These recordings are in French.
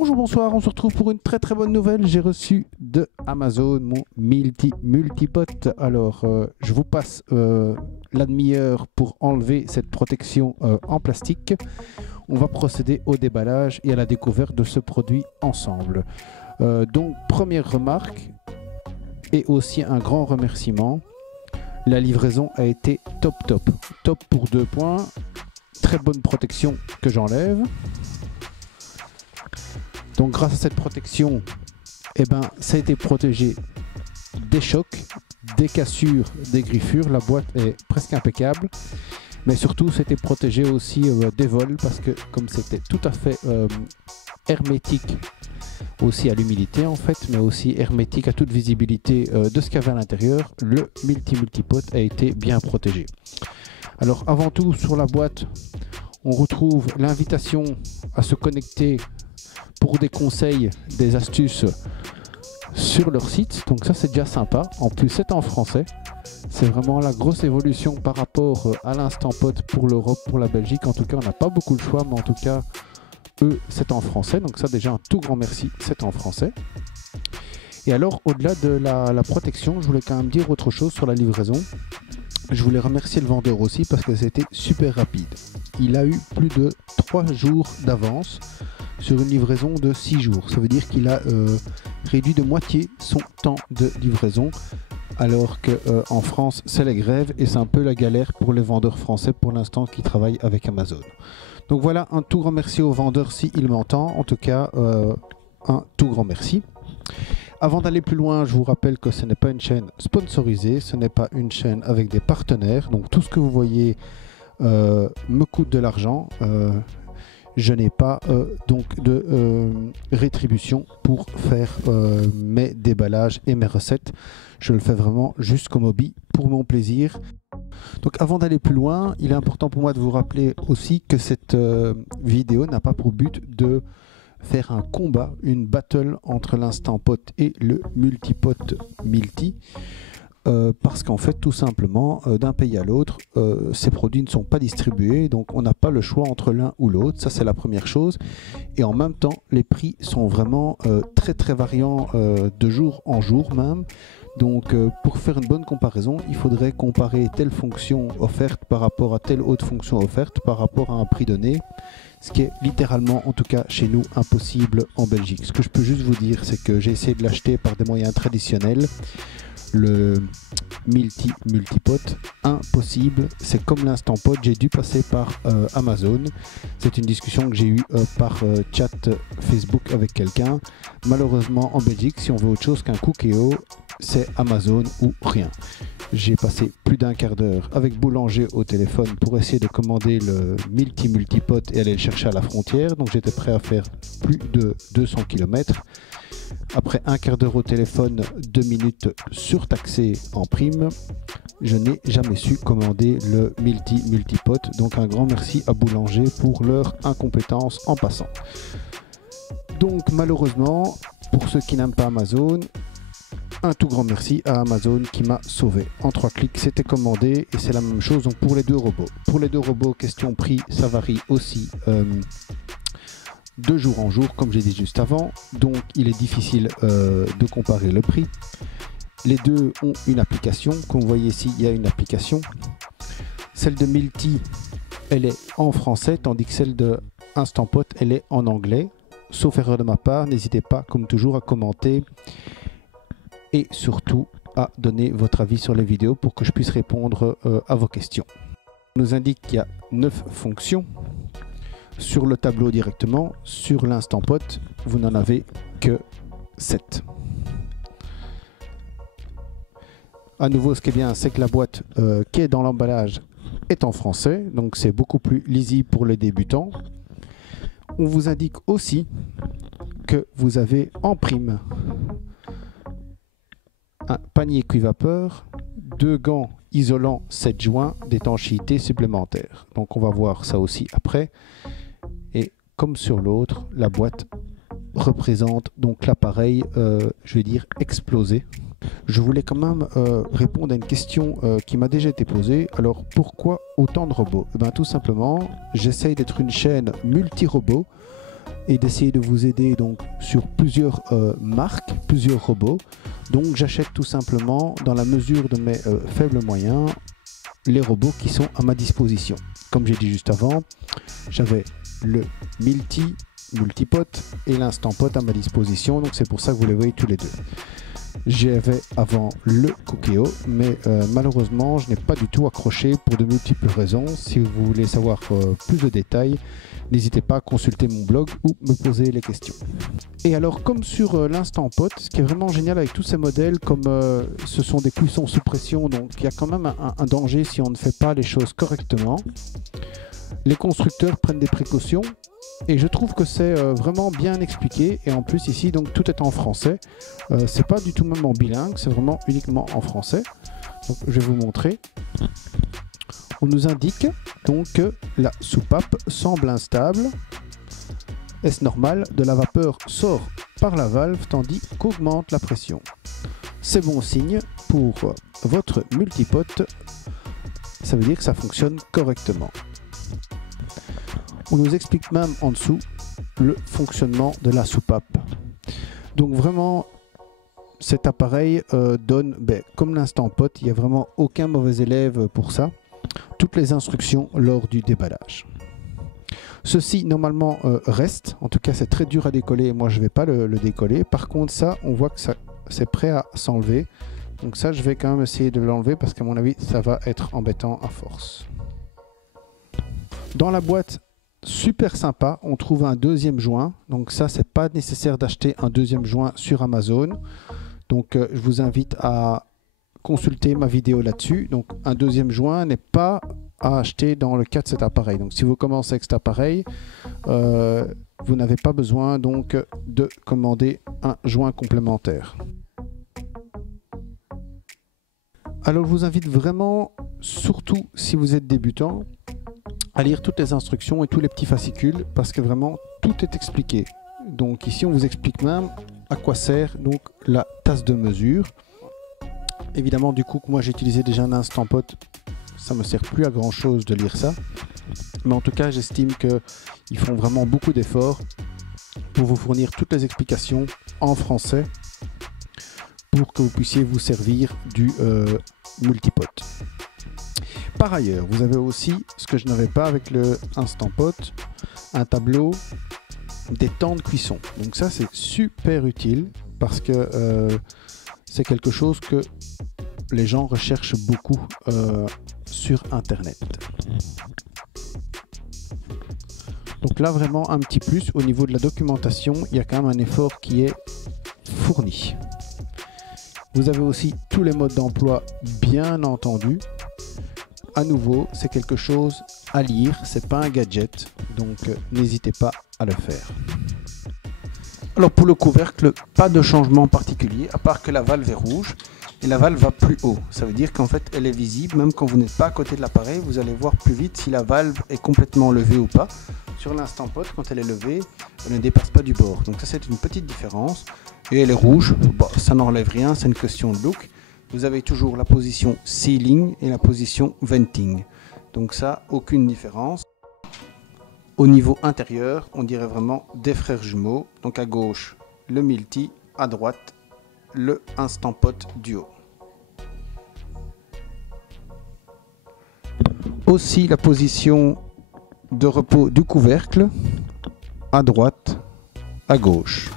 Bonjour, bonsoir, on se retrouve pour une très bonne nouvelle. J'ai reçu de Amazon mon multipot. Alors, je vous passe la demi-heure pour enlever cette protection en plastique. On va procéder au déballage et à la découverte de ce produit ensemble. Donc, première remarque et aussi un grand remerciement. La livraison a été top. Top pour 2 points. Très bonne protection que j'enlève. Donc grâce à cette protection, ça a été protégé des chocs, des cassures, des griffures. La boîte est presque impeccable. Mais surtout, c'était protégé aussi des vols parce que comme c'était tout à fait hermétique aussi à l'humidité en fait, mais aussi hermétique à toute visibilité de ce qu'il y avait à l'intérieur, le multipot a été bien protégé. Alors avant tout, sur la boîte, on retrouve l'invitation à se connecter pour des conseils, des astuces sur leur site. Donc ça, c'est déjà sympa. En plus, c'est en français. C'est vraiment la grosse évolution par rapport à l'Instant Pot pour l'Europe, pour la Belgique. En tout cas, on n'a pas beaucoup de choix, mais en tout cas, eux, c'est en français. Donc ça, déjà, un tout grand merci, c'est en français. Et alors, au-delà de la protection, je voulais quand même dire autre chose sur la livraison. Je voulais remercier le vendeur aussi parce que c'était super rapide. Il a eu plus de 3 jours d'avance sur une livraison de 6 jours. Ça veut dire qu'il a réduit de moitié son temps de livraison, alors qu'en France, c'est la grève et c'est un peu la galère pour les vendeurs français pour l'instant qui travaillent avec Amazon. Donc voilà, un tout grand merci au vendeur s'il m'entend. En tout cas, un tout grand merci. Avant d'aller plus loin, je vous rappelle que ce n'est pas une chaîne sponsorisée, ce n'est pas une chaîne avec des partenaires. Donc tout ce que vous voyez me coûte de l'argent. Je n'ai pas donc de rétribution pour faire mes déballages et mes recettes. Je le fais vraiment juste comme hobby pour mon plaisir. Donc avant d'aller plus loin, il est important pour moi de vous rappeler aussi que cette vidéo n'a pas pour but de faire un combat, une battle entre l'Instant Pot et le multipot multi. Parce qu'en fait, tout simplement, d'un pays à l'autre, ces produits ne sont pas distribués, donc on n'a pas le choix entre l'un ou l'autre. Ça, c'est la première chose. Et en même temps, les prix sont vraiment très variants de jour en jour même. Donc, pour faire une bonne comparaison, il faudrait comparer telle fonction offerte par rapport à telle autre fonction offerte par rapport à un prix donné. Ce qui est littéralement, en tout cas chez nous, impossible en Belgique. Ce que je peux juste vous dire, c'est que j'ai essayé de l'acheter par des moyens traditionnels. Le multipot, impossible. C'est comme l'Instant Pot, j'ai dû passer par Amazon. C'est une discussion que j'ai eue par chat Facebook avec quelqu'un. Malheureusement, en Belgique, si on veut autre chose qu'un Cookéo, c'est Amazon ou rien. J'ai passé plus d'un quart d'heure avec Boulanger au téléphone pour essayer de commander le multipot et aller le chercher à la frontière. Donc j'étais prêt à faire plus de 200 km. Après un quart d'heure au téléphone, 2 minutes surtaxées en prime, je n'ai jamais su commander le multipot. Donc un grand merci à Boulanger pour leur incompétence en passant. Donc malheureusement, pour ceux qui n'aiment pas Amazon, un tout grand merci à Amazon qui m'a sauvé. En 3 clics, c'était commandé et c'est la même chose donc pour les 2 robots. Pour les 2 robots, question prix, ça varie aussi de jour en jour, comme j'ai dit juste avant. Donc, il est difficile de comparer le prix. Les deux ont une application. Comme vous voyez ici, il y a une application. Celle de Multi, elle est en français, tandis que celle de Instant Pot, elle est en anglais. Sauf erreur de ma part, n'hésitez pas, comme toujours, à commenter et surtout à donner votre avis sur les vidéos pour que je puisse répondre à vos questions. On nous indique qu'il y a 9 fonctions sur le tableau directement. Sur l'Instant Pot, vous n'en avez que 7. À nouveau, ce qui est bien, c'est que la boîte qui est dans l'emballage est en français, donc c'est beaucoup plus lisible pour les débutants. On vous indique aussi que vous avez en prime un panier cuivapeur, 2 gants isolants 7 joints d'étanchéité supplémentaire. Donc on va voir ça aussi après. Et comme sur l'autre, la boîte représente donc l'appareil, je vais dire, explosé. Je voulais quand même répondre à une question qui m'a déjà été posée. Alors pourquoi autant de robots? Tout simplement, j'essaye d'être une chaîne multi-robots et d'essayer de vous aider donc sur plusieurs marques, plusieurs robots. Donc j'achète tout simplement, dans la mesure de mes faibles moyens, les robots qui sont à ma disposition. Comme j'ai dit juste avant, j'avais le Multipot et l'Instant Pot à ma disposition, donc c'est pour ça que vous les voyez tous les deux. J'avais avant le Cookéo, mais malheureusement je n'ai pas du tout accroché pour de multiples raisons. Si vous voulez savoir plus de détails, n'hésitez pas à consulter mon blog ou me poser les questions. Et alors, comme sur l'Instant Pot, ce qui est vraiment génial avec tous ces modèles, comme ce sont des cuissons sous pression, donc il y a quand même un danger si on ne fait pas les choses correctement. Les constructeurs prennent des précautions et je trouve que c'est vraiment bien expliqué. Et en plus ici, donc tout est en français. C'est pas du tout même en bilingue, c'est vraiment uniquement en français. Donc, je vais vous montrer. On nous indique donc que la soupape semble instable. Est-ce normal? De la vapeur sort par la valve tandis qu'augmente la pression. C'est bon signe pour votre multipot. Ça veut dire que ça fonctionne correctement. On nous explique même en dessous le fonctionnement de la soupape. Donc vraiment, cet appareil donne, comme l'Instant Pot, il n'y a vraiment aucun mauvais élève pour ça. Toutes les instructions lors du déballage. Ceci normalement reste, en tout cas c'est très dur à décoller et moi je ne vais pas le décoller. Par contre ça, on voit que c'est prêt à s'enlever. Donc ça je vais quand même essayer de l'enlever parce qu'à mon avis ça va être embêtant à force. Dans la boîte, super sympa, on trouve un deuxième joint. Donc ça c'est pas nécessaire d'acheter un deuxième joint sur Amazon. Donc je vous invite à consulter ma vidéo là-dessus. Donc un deuxième joint n'est pas à acheter dans le cas de cet appareil. Donc si vous commencez avec cet appareil, vous n'avez pas besoin donc de commander un joint complémentaire. Alors je vous invite vraiment, surtout si vous êtes débutant, à lire toutes les instructions et tous les petits fascicules parce que vraiment tout est expliqué. Donc ici on vous explique même à quoi sert donc la tasse de mesure. Évidemment du coup moi j'ai utilisé déjà un Instant Pot, ça me sert plus à grand chose de lire ça, mais en tout cas j'estime qu'ils font vraiment beaucoup d'efforts pour vous fournir toutes les explications en français pour que vous puissiez vous servir du multipot. Par ailleurs, vous avez aussi, ce que je n'avais pas avec le Instant Pot, un tableau des temps de cuisson. Donc ça c'est super utile parce que c'est quelque chose que les gens recherchent beaucoup sur internet. Donc là vraiment un petit plus au niveau de la documentation, il y a quand même un effort qui est fourni. Vous avez aussi tous les modes d'emploi bien entendu. À nouveau, c'est quelque chose à lire, c'est pas un gadget, donc n'hésitez pas à le faire. Alors pour le couvercle, pas de changement particulier, à part que la valve est rouge et la valve va plus haut. Ça veut dire qu'en fait elle est visible, même quand vous n'êtes pas à côté de l'appareil, vous allez voir plus vite si la valve est complètement levée ou pas. Sur l'Instant Pot, quand elle est levée, elle ne dépasse pas du bord. Donc ça c'est une petite différence. Et elle est rouge, bon, ça n'enlève rien, c'est une question de look. Vous avez toujours la position sealing et la position venting. Donc ça, aucune différence. Au niveau intérieur, on dirait vraiment des frères jumeaux. Donc à gauche, le multi, à droite, le Instant Pot duo. Aussi la position de repos du couvercle, à droite, à gauche.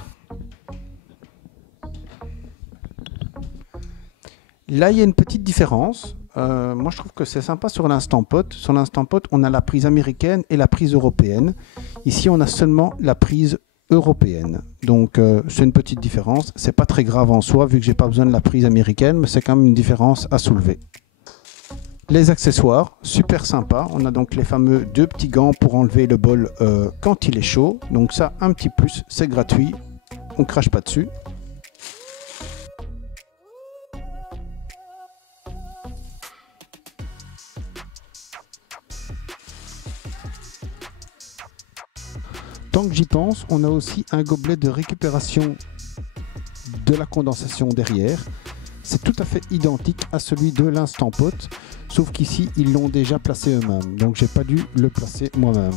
Là, il y a une petite différence. Moi, je trouve que c'est sympa sur l'Instant Pot. Sur l'Instant Pot, on a la prise américaine et la prise européenne. Ici, on a seulement la prise européenne. Donc, c'est une petite différence. C'est pas très grave en soi, vu que j'ai pas besoin de la prise américaine, mais c'est quand même une différence à soulever. Les accessoires, super sympa. On a donc les fameux 2 petits gants pour enlever le bol quand il est chaud. Donc ça, un petit plus, c'est gratuit. On crache pas dessus. Tant que j'y pense, on a aussi un gobelet de récupération de la condensation derrière. C'est tout à fait identique à celui de l'Instant Pot, sauf qu'ici, ils l'ont déjà placé eux-mêmes. Donc, j'ai pas dû le placer moi-même.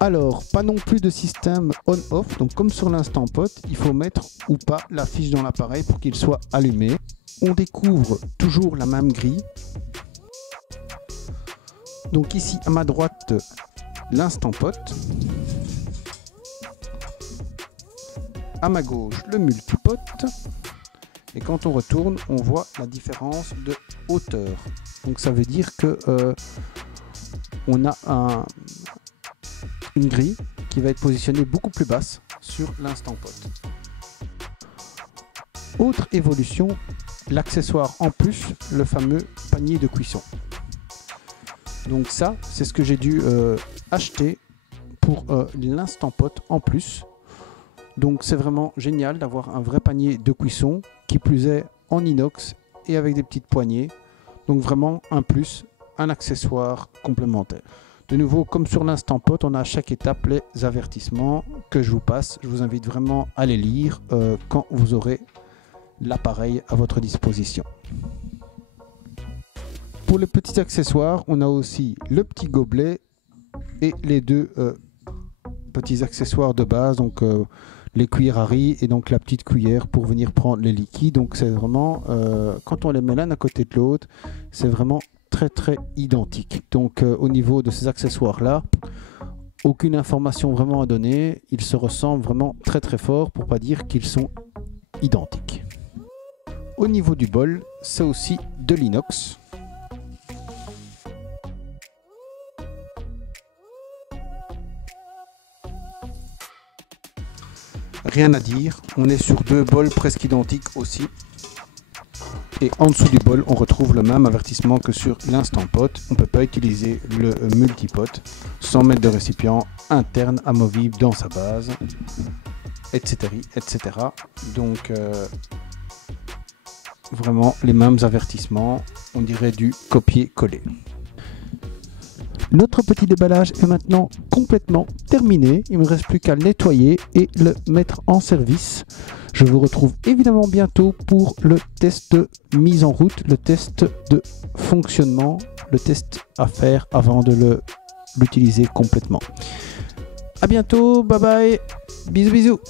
Alors, pas non plus de système on-off, donc comme sur l'Instant Pot, il faut mettre ou pas la fiche dans l'appareil pour qu'il soit allumé. On découvre toujours la même grille. Donc ici à ma droite, l'Instant Pot. À ma gauche, le multipot. Et quand on retourne, on voit la différence de hauteur. Donc ça veut dire que on a une grille qui va être positionnée beaucoup plus basse sur l'Instant Pot. Autre évolution, l'accessoire en plus, le fameux panier de cuisson. Donc ça, c'est ce que j'ai dû acheter pour l'Instant Pot en plus. Donc c'est vraiment génial d'avoir un vrai panier de cuisson, qui plus est en inox et avec des petites poignées. Donc vraiment un plus, un accessoire complémentaire. De nouveau, comme sur l'Instant Pot, on a à chaque étape les avertissements que je vous passe. Je vous invite vraiment à les lire quand vous aurez l'appareil à votre disposition. Pour les petits accessoires, on a aussi le petit gobelet et les deux petits accessoires de base, donc les cuillères à riz et donc la petite cuillère pour venir prendre les liquides. Donc c'est vraiment, quand on les met l'un à côté de l'autre, c'est vraiment très identique. Donc au niveau de ces accessoires là, aucune information vraiment à donner, ils se ressemblent vraiment très fort pour pas dire qu'ils sont identiques. Au niveau du bol, c'est aussi de l'inox. Rien à dire, on est sur deux bols presque identiques aussi. Et en dessous du bol, on retrouve le même avertissement que sur l'Instant Pot. On ne peut pas utiliser le multipot sans mettre de récipient interne amovible dans sa base, etc. Donc vraiment les mêmes avertissements, on dirait du copier-coller. Notre petit déballage est maintenant complètement terminé. Il ne me reste plus qu'à le nettoyer et le mettre en service. Je vous retrouve évidemment bientôt pour le test de mise en route, le test de fonctionnement, le test à faire avant de l'utiliser complètement. À bientôt, bye bye, bisous bisous.